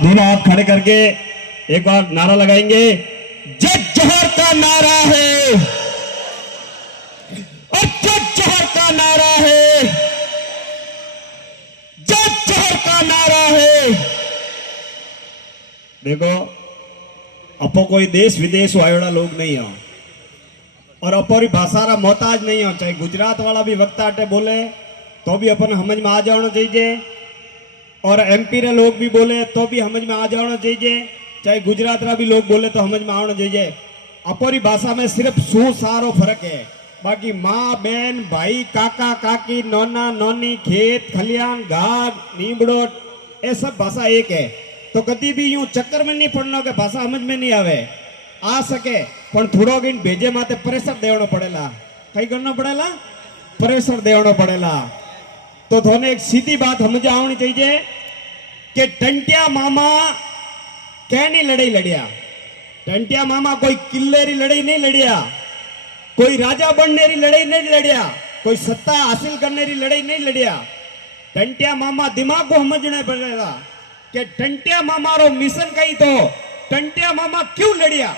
दोनों हाथ खड़े करके एक बार नारा लगाएंगे। जय जोहर का नारा है और जय जोहर का नारा है, जय जोहर का नारा है। देखो अपो कोई देश विदेश वायोड़ा लोग नहीं हो और अपनी भाषा रा मोहताज नहीं हो। चाहे गुजरात वाला भी वक्ता अटे बोले तो भी अपन समझ में आ जाना चाहिए और एमपी रे लोग भी बोले तो भी समझ में आ जाना चाहिए। चाहे गुजरात रा भी लोग बोले तो समझ में आना चाहिए। अपनी भाषा में सिर्फ सू सारो फर्क है, बाकी माँ बहन भाई काका काकी नोना नोनी खेत खलियान घाट नीबड़ो ये सब भाषा एक है। तो कभी भी यूं चक्कर में नहीं पड़ना कि भाषा समझ में नहीं आवे, आ सके पण थोड़ो इन भेजे माते प्रेशर देवनो पड़ेला। कई करना पड़ेला, प्रेशर देवनो पड़ेला। तो थोने एक सीधी बात समझ आनी चाहिए कि टंटिया मामा कहनी लड़ाई लड़िया। टंटिया मामा कोई किले री लड़ाई नहीं लड़िया, कोई राजा बनने री लड़ाई नहीं लड़िया, कोई सत्ता हासिल करने री लड़ाई नहीं लड़िया। टंटिया मामा दिमाग को समझना पड़ेगा कि टंटिया मामा रो मिशन कई तो टंटिया मामा क्यों लड़िया।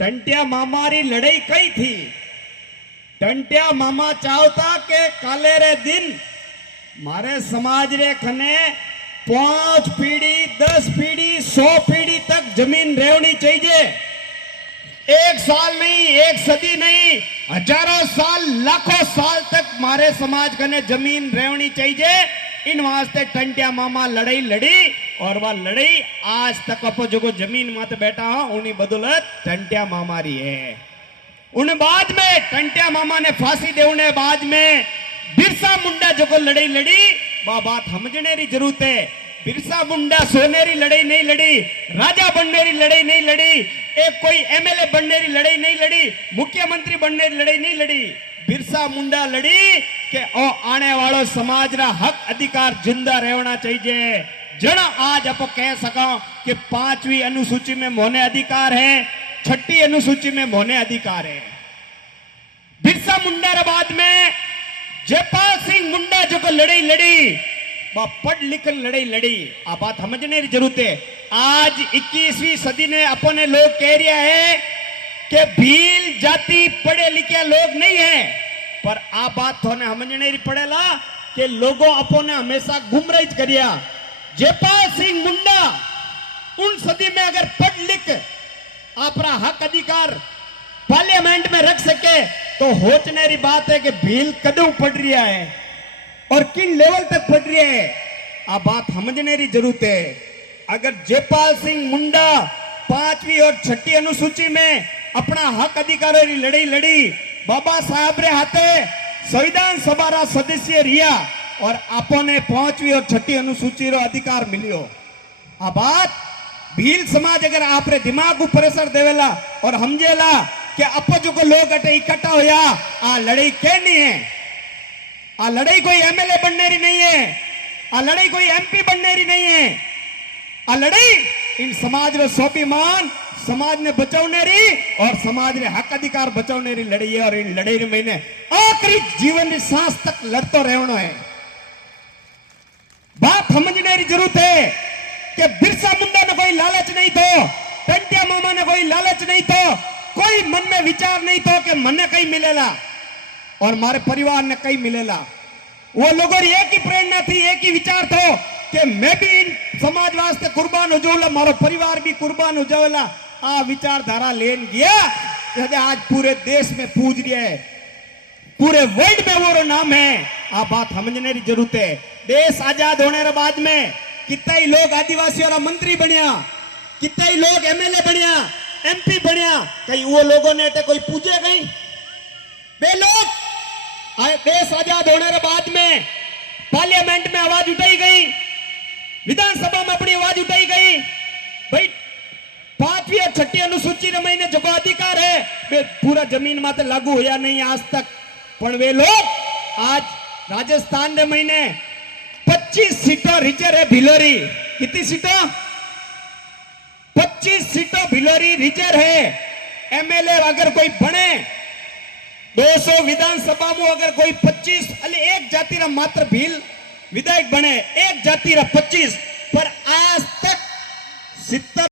टंटिया मामा री लड़ाई कई थी। टंटिया मामा चाहता के काले रे दिन मारे समाज रे खने 5 पीढ़ी 10 पीढ़ी 100 पीढ़ी तक जमीन रहनी चाहिए। 1 साल नहीं, 1 सदी नहीं, हजारों साल लाखों साल तक मारे समाज कने जमीन रहनी चाहिए। इन वास्ते टंटिया मामा लड़ाई लड़ी और वह लड़ाई आज तक अपो जो जमीन माते बैठा हो उन्हीं बदौलत टंटिया मामा री है। उन बाद में टंटिया मामा ने फांसी देने बाद में बिरसा मुंडा जो लड़ाई लड़ी वह बात समझने की जरूरत है। बिरसा मुंडा सोने री लड़ाई नहीं लड़ी, राजा बनने की लड़ाई नहीं लड़ी, एक कोई एमएलए बनने की लड़ाई नहीं लड़ी, मुख्यमंत्री बनने की लड़ाई नहीं लड़ी। बिरसा मुंडा लड़ी के ओ आने वालों समाज रा हक अधिकार जिंदा रहना चाहिए। जन आज आप कह सका कि 5वीं अनुसूची में मोने अधिकार है, 6ठी अनुसूची में मोने अधिकार है। बिरसा मुंडा रे बाद में जयपाल सिंह मुंडा जो को लड़ाई लड़ी वह पढ़ लिख लड़ाई लड़ी। आ बात समझने की जरूरत है। आज 21वीं सदी ने अपने लोग कह रहा है कि भील जाति पढ़े लिखे लोग नहीं है, पर आ बात थोने समझने की पड़ेला कि लोगों अपने हमेशा गुमराह करिया। जयपाल सिंह मुंडा उन सदी में अगर पढ़ लिख अपना हक अधिकार पार्लियामेंट में रख सके तो होचने की बात है कि भील कदम पढ़ रहा है और किन लेवल तक पढ़ रहा है। आ बात समझने की जरूरत है। अगर जयपाल सिंह मुंडा 5वीं और 6ठी अनुसूची में अपना हक अधिकारों की लड़ाई लड़ी, बाबा साहब रे हाथे संविधान सभा रा सदस्य रिया और आपने 5वीं और 6ठी अनुसूची रो अधिकार मिलियो। आ बात भील समाज अगर आपरे दिमाग को प्रेशर देवेला और समझेला कि अपो जो को लोग अटे इकट्ठा होया आ लड़ाई कहनी है, आ लड़ाई कोई एमएलए बनने री नहीं है, आ लड़ाई कोई एमपी बनने री नहीं है, आ लड़ाई इन समाज रो स्वाभिमान समाज ने बचाने री और समाज ने हक अधिकार बचाने री लड़ाई है। और इन लड़ाई री मैंने आखिरी जीवन की सांस तक लड़तो रहना है। बात समझने की जरूरत है कि बिरसा मुंडा ने कोई लालच नहीं तो, टंटिया मामा ने कोई लालच नहीं तो, कोई मन में विचार नहीं तो कि मने कहीं मिलेला और मारे परिवार ने कहीं मिलेला। वो लोगों की एक ही प्रेरणा थी, एक ही विचार था कि मैं भी इन समाज वास्ते कुर्बान हो जाऊला, मारो परिवार भी कुर्बान हो जावेला। आ विचारधारा लेन गया आज पूरे देश में पूज रहा है, पूरे वर्ल्ड में वो नाम है। आ बात समझने की जरूरत है। देश आजाद होने के बाद में कितना ही लोग आदिवासियों का मंत्री बनिया, कितना ही लोग एमएलए बनिया, एमपी बनिया, कहीं वो लोगों ने तो कोई पूछे कहीं वे लोग देश आजाद होने के बाद में पार्लियामेंट में आवाज उठाई गई, विधानसभा में अपनी आवाज उठाई गई। भाई 5वीं और 6ठी अनुसूची रे महीने जो अधिकार है वे पूरा जमीन माते लागू होया नहीं आज तक। पण वे लोग आज राजस्थान रे महीने 25 सीटों रिजर्व है भिलोरी। कितनी सीटों? 25 सीटों भिलोरी रिजर्व है। एमएलए अगर कोई बने 200 विधानसभा में अगर कोई 25 एक जाति रा मात्र भील विधायक बने, एक जाति रा 25, पर आज तक 70